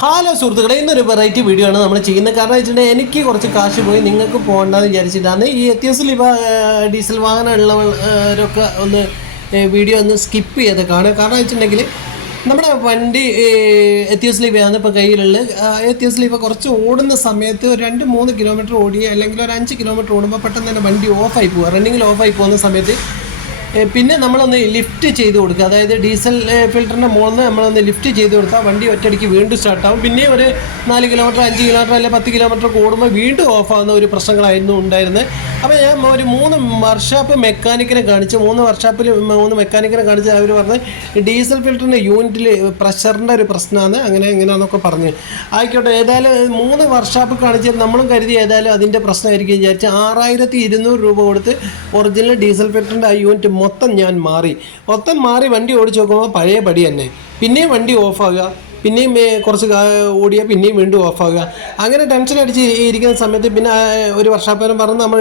Hello സുഹൃത്തുക്കളെ ഇന്നൊരു variety video ആണ് നമ്മൾ ചെയ്യുന്നത്. കാരണം വെച്ചിട്ടുണ്ടെങ്കിൽ എനിക്ക് കുറച്ച് കാശ് പോയി നിങ്ങൾക്ക് പോകണ്ടെന്ന് വിചാരിച്ചിട്ടാണ് ഈ എത്തിയസിൽ ഇവ ഡീസൽ വാഹനം ഉള്ളവരൊക്കെ ഒന്ന് വീഡിയോ ഒന്ന് സ്കിപ്പ് ചെയ്ത് കാണുക. കാരണം വെച്ചിട്ടുണ്ടെങ്കിൽ നമ്മുടെ വണ്ടി എത്തിയസ് ലീവയാണ് ഇപ്പോൾ കയ്യിലുള്ളത്. എത്തിയസ് ലീവ കുറച്ച് ഓടുന്ന സമയത്ത് ഒരു രണ്ട് മൂന്ന് കിലോമീറ്റർ ഓടി അല്ലെങ്കിൽ ഒരു അഞ്ച് കിലോമീറ്റർ ഓടുമ്പോൾ പെട്ടെന്ന് തന്നെ വണ്ടി ഓഫായി പോവുക. റണ്ണിങ്ങിൽ ഓഫായി പോകുന്ന സമയത്ത് പിന്നെ നമ്മളൊന്ന് ലിഫ്റ്റ് ചെയ്ത് കൊടുക്കുക. അതായത് ഡീസൽ ഫിൽറ്ററിന്റെ മുകളിൽ നിന്ന് നമ്മളൊന്ന് ലിഫ്റ്റ് ചെയ്ത് കൊടുത്താൽ വണ്ടി ഒറ്റയടിക്ക് വീണ്ടും സ്റ്റാർട്ടാവും പിന്നെ ഒരു നാല് കിലോമീറ്റർ അഞ്ച് കിലോമീറ്റർ അല്ലെങ്കിൽ പത്ത് കിലോമീറ്റർ കൂടുമ്പോൾ വീണ്ടും ഓഫാകുന്ന ഒരു പ്രശ്നങ്ങളായിരുന്നു ഉണ്ടായിരുന്നത് അപ്പോൾ ഞാൻ ഒരു മൂന്ന് വർക്ക്ഷോപ്പ് മെക്കാനിക്കിനെ കാണിച്ച് മൂന്ന് വർക്ക്ഷോപ്പിൽ മൂന്ന് മെക്കാനിക്കിനെ കാണിച്ച് അവർ പറഞ്ഞ് ഡീസൽ ഫിൽറ്ററിന്റെ യൂണിറ്റിൽ പ്രഷറിന്റെ ഒരു പ്രശ്നമാണ് അങ്ങനെ എങ്ങനെയാണെന്നൊക്കെ പറഞ്ഞു. ആയിക്കോട്ടെ ഏതായാലും മൂന്ന് വർക്ക്ഷോപ്പ് കാണിച്ച് നമ്മളും കരുതി ഏതായാലും അതിന്റെ പ്രശ്നമായിരിക്കും വിചാരിച്ച് ആറായിരത്തി ഇരുന്നൂറ് രൂപ കൊടുത്ത് ഒറിജിനൽ ഡീസൽ ഫിൽറ്ററിന്റെ ആ യൂണിറ്റ് മൊത്തം ഞാൻ മാറി. മൊത്തം മാറി വണ്ടി ഓടിച്ച് നോക്കുമ്പോൾ പഴയ പടി തന്നെ. പിന്നെയും വണ്ടി ഓഫാകുക പിന്നെയും കുറച്ച് ഓടിയാൽ പിന്നെയും വീണ്ടും ഓഫാകുക. അങ്ങനെ ടെൻഷൻ അടിച്ച് ഇരിക്കുന്ന സമയത്ത് പിന്നെ ഒരു വർഷാപ്പനം പറഞ്ഞ് നമ്മൾ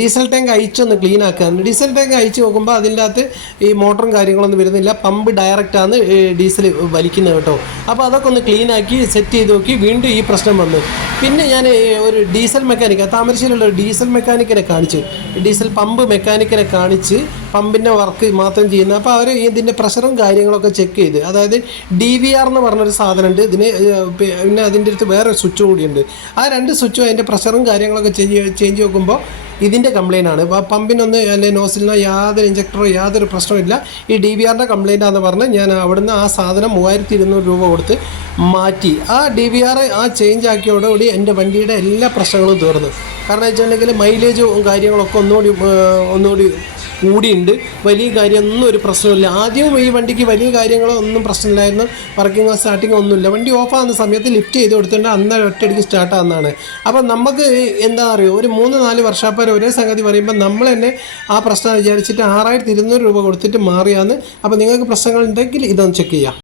ഡീസൽ ടാങ്ക് അയച്ചൊന്ന് ക്ലീൻ ആക്കുക. ഡീസൽ ടാങ്ക് അയച്ച് നോക്കുമ്പോൾ അതിന്റെ അകത്ത് ഈ മോട്ടറും കാര്യങ്ങളൊന്നും വരുന്നില്ല. പമ്പ് ഡയറക്റ്റാണ് ഡീസൽ വലിക്കുന്നത് കേട്ടോ. അപ്പോൾ അതൊക്കെ ഒന്ന് ക്ലീൻ ആക്കി സെറ്റ് ചെയ്ത് നോക്കി വീണ്ടും ഈ പ്രശ്നം വന്നു. പിന്നെ ഞാൻ ഒരു ഡീസൽ മെക്കാനിക്ക് താമരശ്ശേരിയിലുള്ള ഒരു ഡീസൽ മെക്കാനിക്കിനെ കാണിച്ചു. ഡീസൽ പമ്പ് മെക്കാനിക്കിനെ കാണിച്ച് പമ്പിന്റെ വർക്ക് മാത്രം ചെയ്യുന്ന അപ്പോൾ അവർ ഇതിന്റെ പ്രഷറും കാര്യങ്ങളൊക്കെ ചെക്ക് ചെയ്ത് അതായത് ഡി വി ആർ എന്ന് പറഞ്ഞൊരു സാധനമുണ്ട്. ഇതിന് പിന്നെ അതിന്റെ അടുത്ത് വേറെ സ്വിച്ച് കൂടിയുണ്ട്. ആ രണ്ട് സ്വിച്ചും അതിന്റെ പ്രഷറും കാര്യങ്ങളൊക്കെ ചേഞ്ച് നോക്കുമ്പോൾ ഇതിന്റെ കംപ്ലയിന്റ് ആണ്. അപ്പോൾ പമ്പിനൊന്ന് അല്ലെ നോസിലിനോ യാതൊരു ഇഞ്ചക്ടറോ യാതൊരു പ്രശ്നമില്ല ഈ ഡി വി ആറിന്റെ കംപ്ലയിന്റ് ആണെന്ന് പറഞ്ഞ് ഞാൻ അവിടുന്ന് ആ സാധനം മൂവായിരത്തി ഇരുന്നൂറ് രൂപ കൊടുത്ത് മാറ്റി. ആ ഡി വി ആർ ആ ചേഞ്ച് ആക്കിയോടുകൂടി എന്റെ വണ്ടിയുടെ എല്ലാ പ്രശ്നങ്ങളും തീർന്നു. കാരണം വെച്ചിട്ടുണ്ടെങ്കിൽ മൈലേജും കാര്യങ്ങളൊക്കെ ഒന്നുകൂടി ഒന്നുകൂടി കൂടിയുണ്ട്. വലിയ കാര്യമൊന്നും ഒരു പ്രശ്നമില്ല. ആദ്യം ഈ വണ്ടിക്ക് വലിയ കാര്യങ്ങളോ ഒന്നും പ്രശ്നമില്ലായിരുന്നു. വർക്കിങ്ങോ സ്റ്റാർട്ടിങ്ങോ ഒന്നുമില്ല. വണ്ടി ഓഫാകുന്ന സമയത്ത് ലിഫ്റ്റ് ചെയ്ത് കൊടുത്തിട്ടുണ്ട്. അന്ന് ഒറ്റയടിക്ക് സ്റ്റാർട്ട് ആകുന്നതാണ് അപ്പോൾ നമുക്ക് എന്താ അറിയോ? ഒരു മൂന്ന് നാല് വർഷാപ്പാർ ഒരേ സംഗതി പറയുമ്പോൾ നമ്മൾ തന്നെ ആ പ്രശ്നം വിചാരിച്ചിട്ട് ആറായിരത്തി ഇരുന്നൂറ് രൂപ കൊടുത്തിട്ട് മാറിയാന്ന്. അപ്പോൾ നിങ്ങൾക്ക് പ്രശ്നങ്ങൾ ഉണ്ടെങ്കിൽ ഇതൊന്ന് ചെക്ക് ചെയ്യാം.